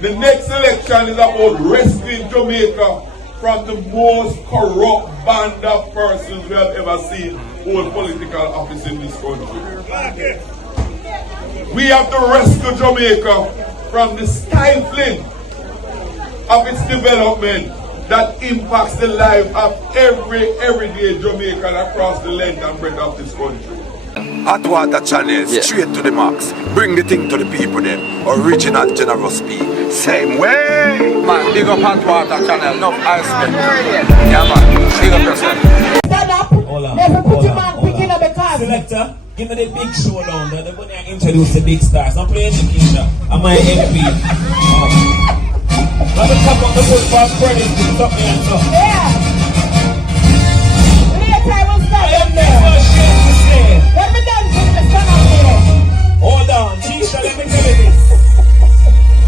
The next election is about rescuing Jamaica from the most corrupt band of persons we have ever seen hold political office in this country. We have to rescue Jamaica from the stifling of its development that impacts the life of everyday Jamaican across the length and breadth of this country. Hot water channel, straight to the max. Bring the thing to the people then. Original generous speed. Same way. Man, big up hot water channel, no ice man. Yeah man, big up yourself. Stand up. Never put your man picking up the car. Selector, give me the big showdown. They're going to introduce the big stars. I'm playing the kingdom. I'm my MP. Let me come on the boat for credit. Stop me and stuff. Yeah. Later I will start. I am never ashamed to say. Let me dance with the sun up here. Hold on, Tisha, let me tell you this.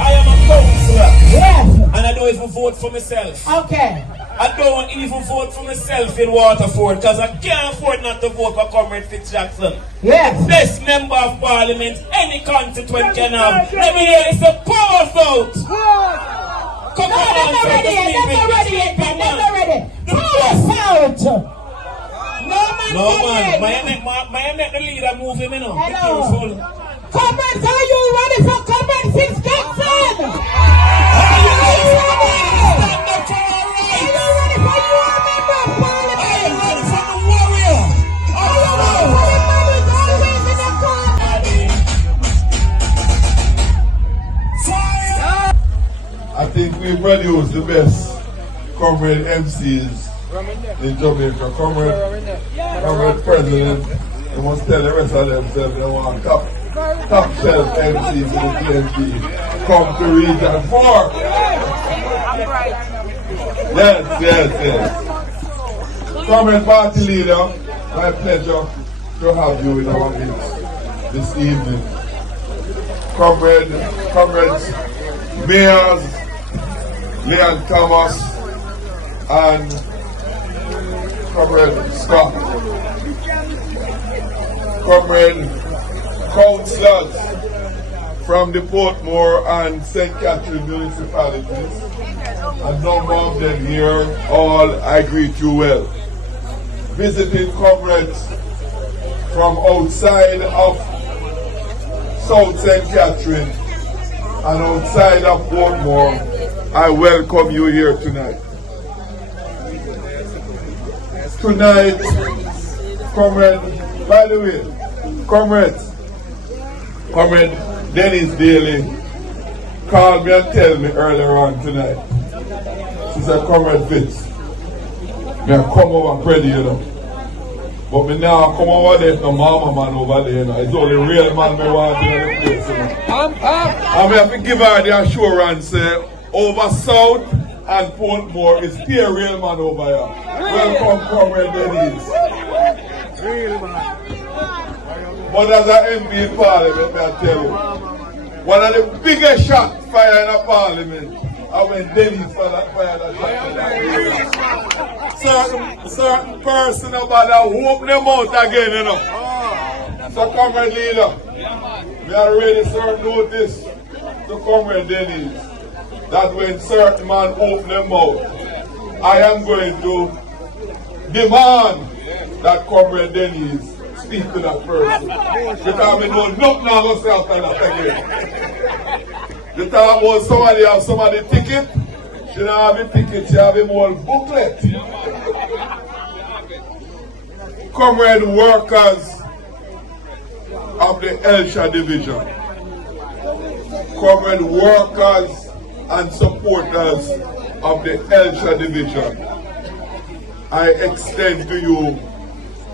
I am a counselor. Yes. And I don't even vote for myself. Okay. I don't even vote for myself in Waterford because I can't afford not to vote for Comrade Fitzjackson. Yes. Best member of parliament any constituent can have. Let me hear it's a power vote. Come No, on, they're not ready yet. They're not ready yet. They're not ready. Power vote. No man, my make the leader move him, you know. Be Hello. careful. Comrades, are you ready for Comrade Fitzjackson? Are you ready for Are stand up for our rights? you ready for your member of parliament? Are you ready for the warrior? Are you ready for the man who's always in the corner? Fire! I think we produce the best Comrade MCs in Jamaica. Comrade President, they must tell the rest of themselves they want top shelf MCs in the TNT. Come to Region 4. Yes. Comrade Party Leader, my pleasure to have you in our midst this evening. Comrades, Mayors, Leon Thomas, and Comrade Scott. Comrade councillors from the Portmore and St. Catherine municipalities. A number of them here, all I greet you well. Visiting comrades from outside of South St. Catherine and outside of Portmore, I welcome you here tonight. Tonight, comrade, by the way, Comrade Dennis Daly called me and tell me earlier on tonight. She said, Comrade Fitz, me I come over pretty, you know. But me now come over there, no mama man over there, you know. It's only real man me want in the place, you know. And me have to give her the assurance, over South and Portmore is still real man over here. Welcome, Comrade Dennis. Real man. But as an MP in Parliament, I tell you, one of the biggest shots fired in a Parliament I when Dennis fired that shot. Certain person about to whoop them out again, you know. So, Comrade Leader, we are ready to serve notice to Comrade Dennis that when certain man open them mouth, I am going to demand that Comrade Dennis speak to that person. Because we know nothing of myself and that again. The time was somebody have somebody ticket, she don't have a ticket, she have a whole booklet. Comrade workers of the Elsha division. Comrade workers and supporters of the Elsha division. I extend to you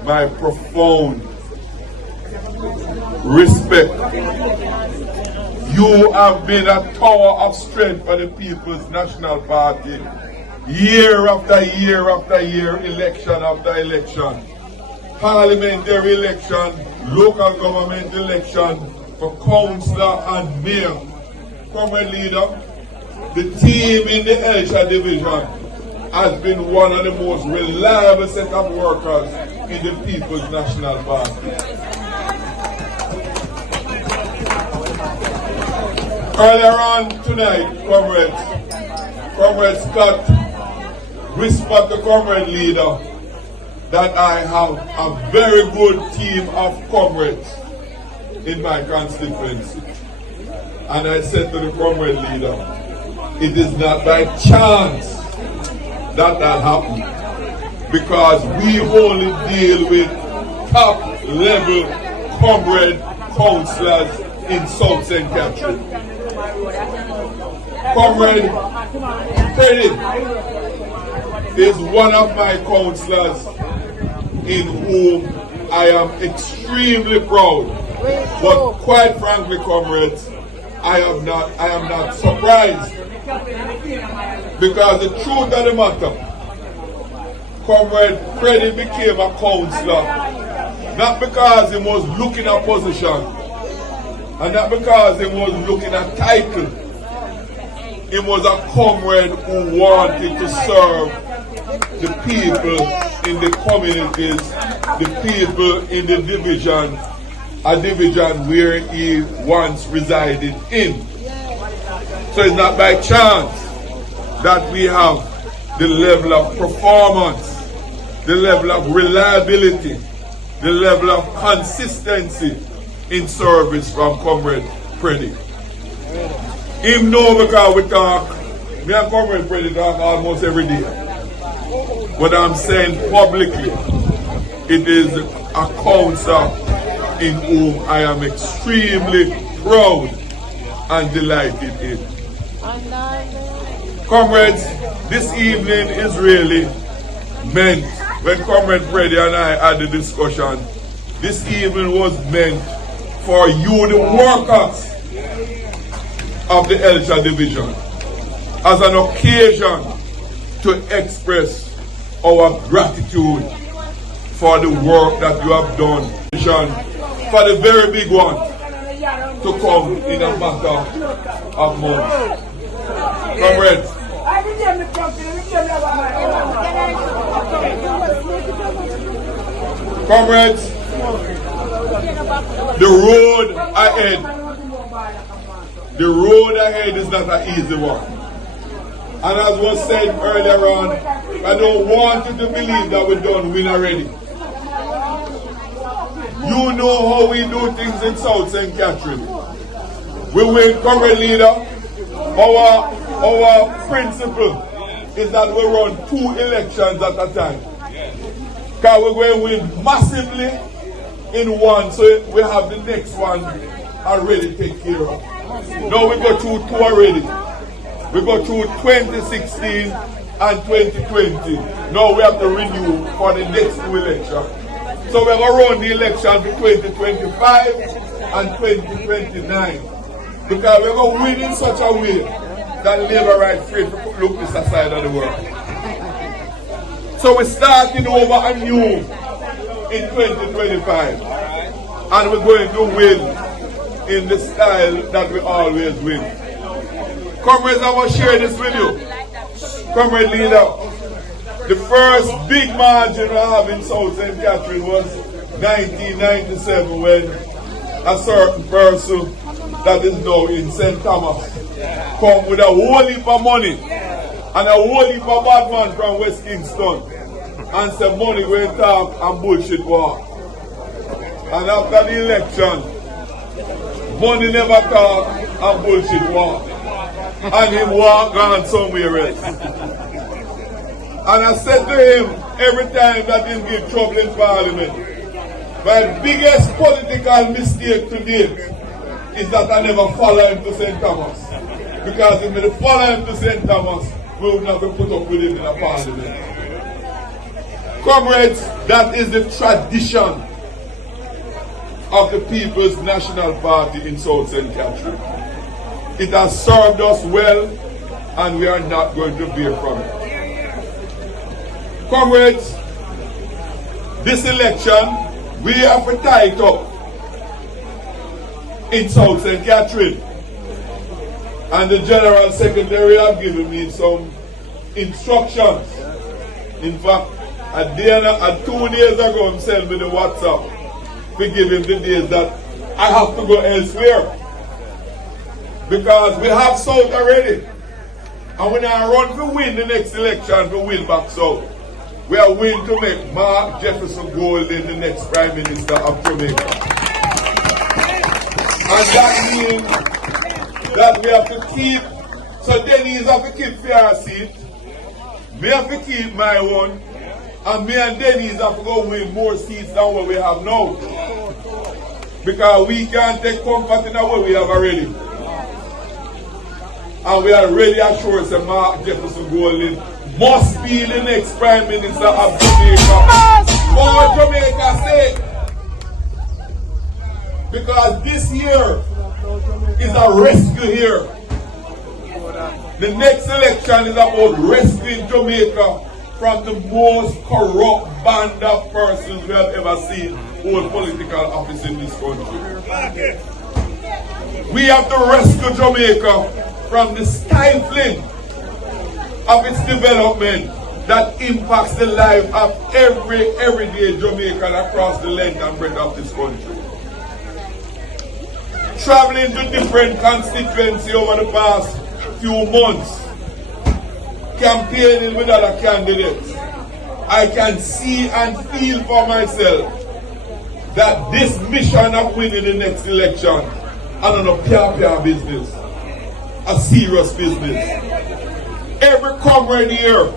my profound respect. You have been a tower of strength for the People's National Party, year after year after year, election after election. Parliamentary election, local government election for councillor and mayor. Comrade Leader, the team in the Elsha division has been one of the most reliable set of workers in the People's National Party. Earlier on tonight, Comrade Scott whispered to Comrade Leader that I have a very good team of comrades in my constituency. And I said to the Comrade Leader, it is not by chance that happened, because we only deal with top level comrade councillors in South St. Catherine. Comrade Freddie is one of my councillors in whom I am extremely proud. But quite frankly, comrades, I am not surprised, because the truth of the matter, Comrade Freddie became a councillor not because he was looking at position and not because he was looking at title. He was a comrade who wanted to serve the people in the communities, the people in the division, a division where he once resided in. So it's not by chance that we have the level of performance, the level of reliability, the level of consistency in service from Comrade Freddie. Him know because we talk, me and Comrade Freddie talk almost every day. But I'm saying publicly, it is a council in whom I am extremely proud and delighted in. Comrades, this evening is really meant, when Comrade Freddie and I had the discussion, this evening was meant for you, the workers of the Elsha Division, as an occasion to express our gratitude for the work that you have done, for the very big one to come in a matter of months. Comrades, comrades, the road ahead is not an easy one. And as was said earlier on, I don't want you to believe that we don't win already. You know how we do things in South St. Catherine. We win, Comrade Leader. Our principle is that we run 2 elections at a time. Because we're going to win massively in one, so we have the next one already taken care of. Now we go through 2 already. We go through 2016 and 2020. Now we have to renew for the next 2 elections. So we're going to run the election for 2025 and 2029. Because we're going to win in such a way that Labour right free to look this side of the world. So we're starting over anew in 2025. And we're going to win in the style that we always win. Comrades, I want to share this with you. Comrade Leader, the first big margin we have in South St. Catherine was 1997, when a certain person that is now in St. Thomas come with a whole heap of money and a whole heap of bad man from West Kingston and say money going to talk and bullshit war. And after the election, money never talk and bullshit war. And him walk on somewhere else. And I said to him every time that him give trouble in Parliament, my biggest political mistake to date is that I never follow him to St. Thomas. Because if I follow him to St. Thomas, we would not have put up with him in a Parliament. Comrades, that is the tradition of the People's National Party in South St. Catherine. It has served us well, and we are not going to veer from it. Comrades, this election, we have to tie it up in South St. Catherine. And the General Secretary have given me some instructions. In fact, 2 days ago, he sent me the WhatsApp to give him the days that I have to go elsewhere. Because we have South already. And when I run to win the next election, to win back South. We are willing to make Mark Jefferson Golden the next Prime Minister of Jamaica. And that means that we have to keep, so Denise have to keep fair seat, me have to keep my one, and me and Denise have to go win more seats than what we have now. Because we can't take comfort in what we have already. And we are ready assured that Mark Jefferson Golden must be the next Prime Minister of Jamaica. For Jamaica sake. Because this year is a rescue year. The next election is about rescuing Jamaica from the most corrupt band of persons we have ever seen hold political office in this country. We have to rescue Jamaica from the stifling of its development that impacts the life of everyday Jamaican across the length and breadth of this country. Traveling to different constituencies over the past few months, campaigning with other candidates, I can see and feel for myself that this mission of winning the next election is a pure business, a serious business. Every comrade here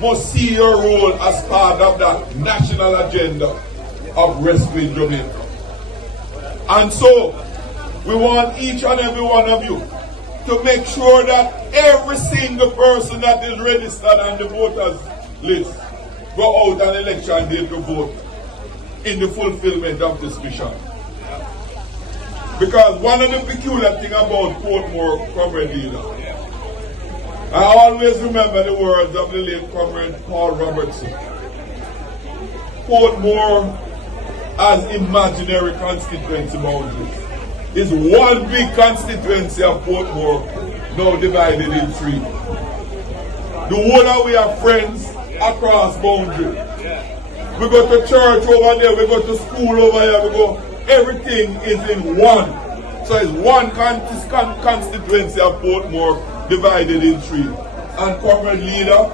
must see your role as part of that national agenda of rescuing Jamaica. And so, we want each and every one of you to make sure that every single person that is registered on the voters list go out on election day to vote in the fulfillment of this mission. Because one of the peculiar things about Portmore, comrade leader, I always remember the words of the late comrade Paul Robertson. Portmore as imaginary constituency boundaries is one big constituency of Portmore now divided in three. The whole of we are friends across boundaries. We go to church over there, we go to school over here, we go, everything is in one. So it's one constituency of Portmore divided in three. And comrade leader,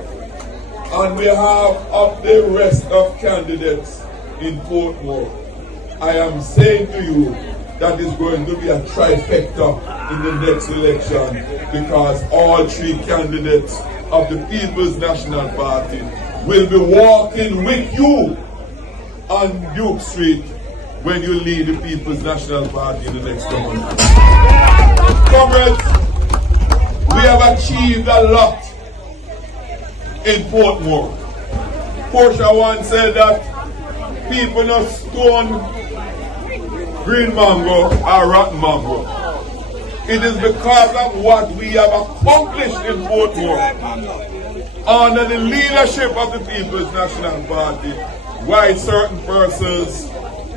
and we have of the rest of candidates in Portmore. I am saying to you that is going to be a trifecta in the next election because all three candidates of the People's National Party will be walking with you on Duke Street when you lead the People's National Party in the next government. Comrades, we have achieved a lot in Portmore. Portia once said that people not stone green mango or rotten mango. It is because of what we have accomplished in Portmore under the leadership of the People's National Party, why certain persons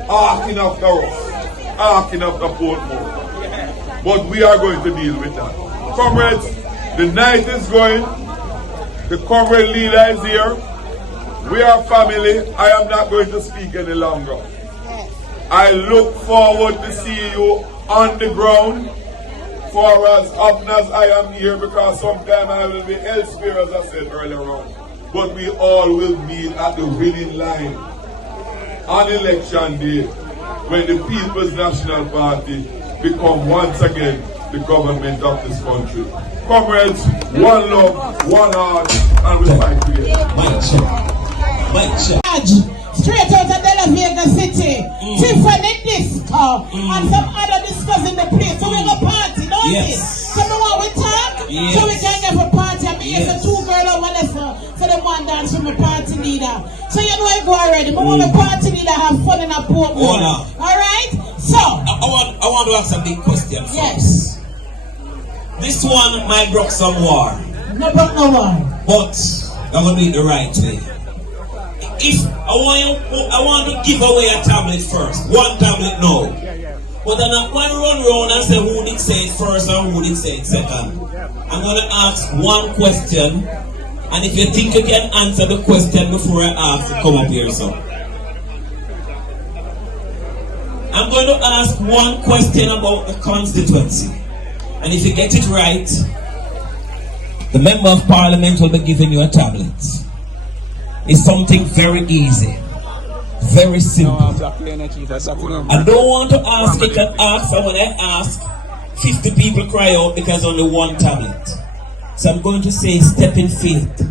arcing after us, arcing after Portmore. But we are going to deal with that. Comrades, the night is going, the comrade leader is here, we are family, I am not going to speak any longer. I look forward to see you on the ground for as often as I am here because sometime I will be elsewhere as I said earlier on. But we all will meet at the winning line on election day when the People's National Party become once again the government of this country. Comrades, one love, one heart, and we fight together. Mike check. Straight out of De Vega City, Tiffany Disco, and some other discos in the place. So we go party, don't we? So we want we talk, so we can get a party. I mean, it's a two girl over there, so the one dance from the party leader. So you know I go already. But when the party leader have fun in a Portmore. Alright? So I want to ask a big question first. Yes. This one might broke some war. No broke no war. But I'm gonna do it the right way. If I want to give away a tablet first, one tablet now. But then I'm going to run around and say who did say it first and who did say it second. I'm going to ask one question, and if you think you can answer the question before I ask, come up here, so. I'm going to ask one question about the constituency. And if you get it right, the member of parliament will be giving you a tablet. It's something very easy, very simple. I don't want to ask, you can ask, and when I ask, 50 people cry out because only one tablet. So I'm going to say step in faith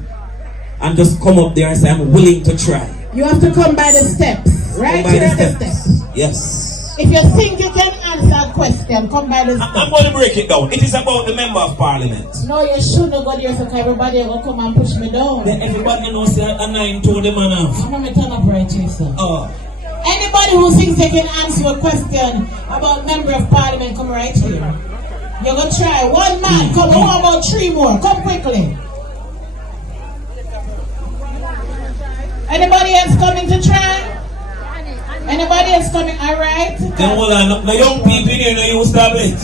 and just come up there and say I'm willing to try. You have to come by the steps, right? Come by Here the are the steps. steps. Yes. If you think you can answer a question, come by the steps. I'm going to break it down. It is about the member of parliament. No, you shouldn't go there, so everybody will come and push me down. Then everybody knows that a 9 told the man off. I'm going to turn up right here, sir. Oh. Anybody who thinks they can answer a question about member of parliament, come right here. You're going to try. One man, come. How about 3 more? Come quickly. Anybody else coming to try? Anybody else coming? All right. Then hold on. The young people here no use tablet.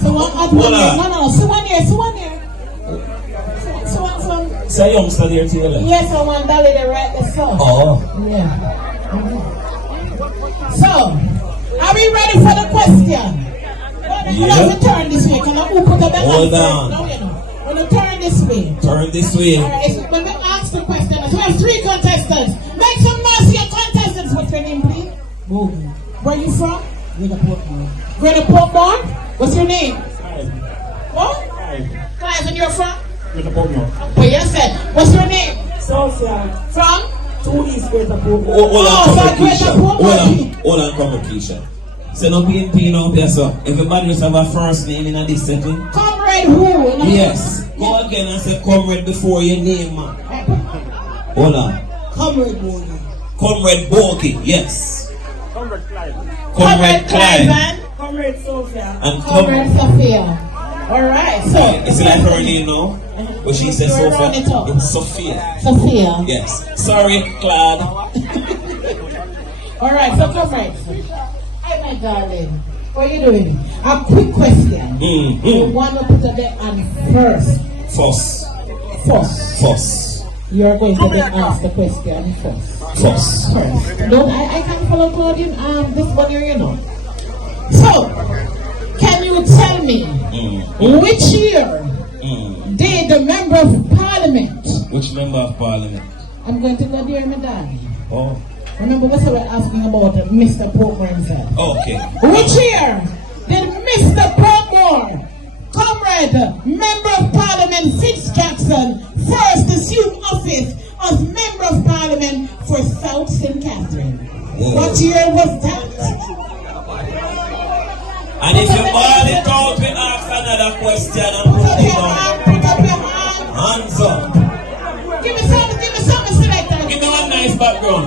So one at one here. No. So one here. So one here. So one. It's a youngster there to your left. Yes, I want that lady right there. So. Oh. Yeah. So, are we ready for the question? Can I turn this way? Can I put the back? Hold on. No, you know. When you turn this way. Turn this way. Alright, when we ask the question, so we have 3 contestants. Make some noise for your contestants. What's your name, please? Boom. Where are you from? Greater Portmore. Greater Portmore? What's your name? Clive. What? Clive. And you're from? Greater Portmore. Wait, you said. What's your name? Sophia. From? 2 East Greater Portmore. Hold on, Greater Keisha. Hold on, come Keisha. So no pain up here, so everybody just have a first name in this setting. Comrade who? Yes. Go again and say comrade before your name, man. Hold on. Comrade Bogi. Comrade Bogi, yes. Comrade Clive. Comrade Clive. And Comrade Sophia. And Comrade Sophia. Alright, so. It's like her name now. But she says Sophia. It's Sophia. Sophia. Yes. Sorry, Claude. Alright, so comrade. Hi, my darling. What are you doing? A quick question. You want to put a bet on first. First. You're going to get asked the question first. Don't I can't follow Claudine this one here, you know. So, can you tell me which year did the member of parliament? Which member of parliament? I'm going to go there, my darling. Oh. Remember what I was asking about Mr. Portmore himself. Okay. Which year did Mr. Portmore, comrade, member of parliament Fitzjackson, first assume office as member of parliament for South St. Catherine? What year was that? And if you all it out, we ask another question and Put up your hand, put up your hand. Hands up. Give me some selector. Give me one nice background.